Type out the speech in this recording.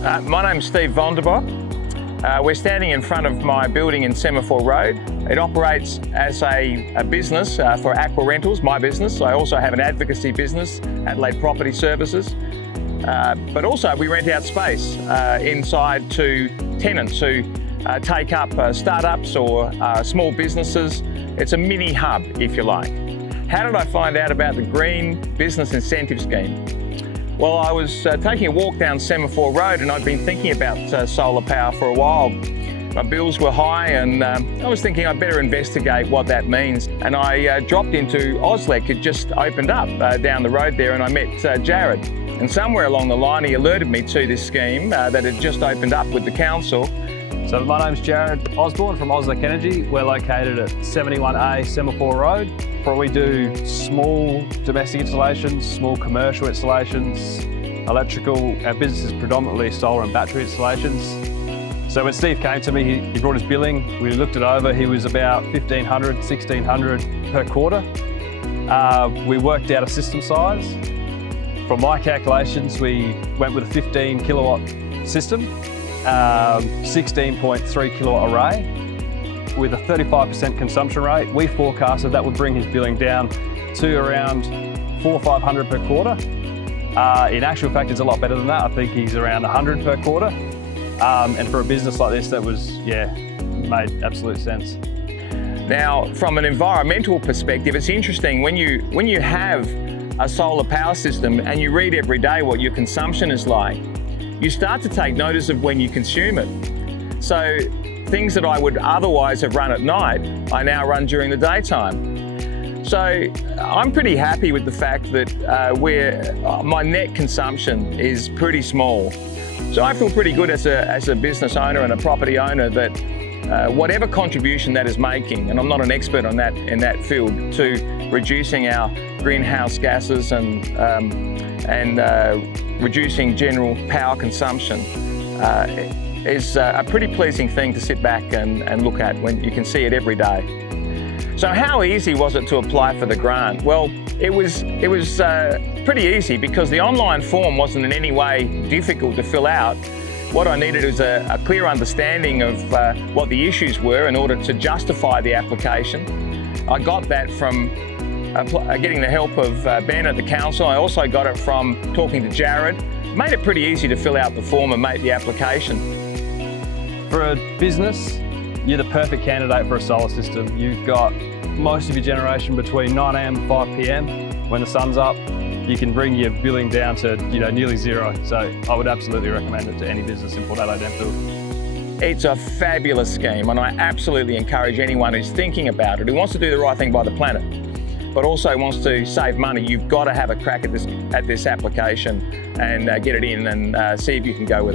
My name's Steve Vonderbach. We're standing in front of my building in Semaphore Road. It operates as a business for Aqua Rentals, my business. I also have an advocacy business, Adelaide Property Services. But also we rent out space inside to tenants who take up startups or small businesses. It's a mini hub, if you like. How did I find out about the Green Business Incentive Scheme? Well, I was taking a walk down Semaphore Road and I'd been thinking about solar power for a while. My bills were high and I was thinking I'd better investigate what that means. And I dropped into Oslec. It just opened up down the road there, and I met Jared. And somewhere along the line he alerted me to this scheme that had just opened up with the council. So my name's Jared Osborne from Oslec Energy. We're located at 71A Semaphore Road. We do small domestic installations, small commercial installations, electrical. Our business is predominantly solar and battery installations. So when Steve came to me, he brought his billing. We looked it over. He was about $1,500, $1,600 per quarter. We worked out a system size. From my calculations, we went with a 15 kilowatt system, 16.3 kilowatt array with a 35% consumption rate. We forecasted that would bring his billing down to around $400 or $500 per quarter. In actual fact, it's a lot better than that. I think he's around $100 per quarter. And for a business like this, that was, made absolute sense. Now, from an environmental perspective, it's interesting when you have a solar power system and you read every day what your consumption is like, you start to take notice of when you consume it. So things that I would otherwise have run at night, I now run during the daytime. So I'm pretty happy with the fact that my net consumption is pretty small. So I feel pretty good as a business owner and a property owner that whatever contribution that is making, and I'm not an expert on that in that field, to reducing our greenhouse gases and reducing general power consumption is a pretty pleasing thing to sit back and look at when you can see it every day. So how easy was it to apply for the grant? Well, it was pretty easy because the online form wasn't in any way difficult to fill out. What I needed was a clear understanding of what the issues were in order to justify the application. I got that from getting the help of Ben at the council. I also got it from talking to Jared. Made it pretty easy to fill out the form and make the application. For a business, you're the perfect candidate for a solar system. You've got most of your generation between 9 AM and 5 PM. When the sun's up, you can bring your billing down to nearly zero. So I would absolutely recommend it to any business in Port Adelaide Landfill. It's a fabulous scheme, and I absolutely encourage anyone who's thinking about it, who wants to do the right thing by the planet, but also wants to save money. You've got to have a crack at this application and get it in and see if you can go with it.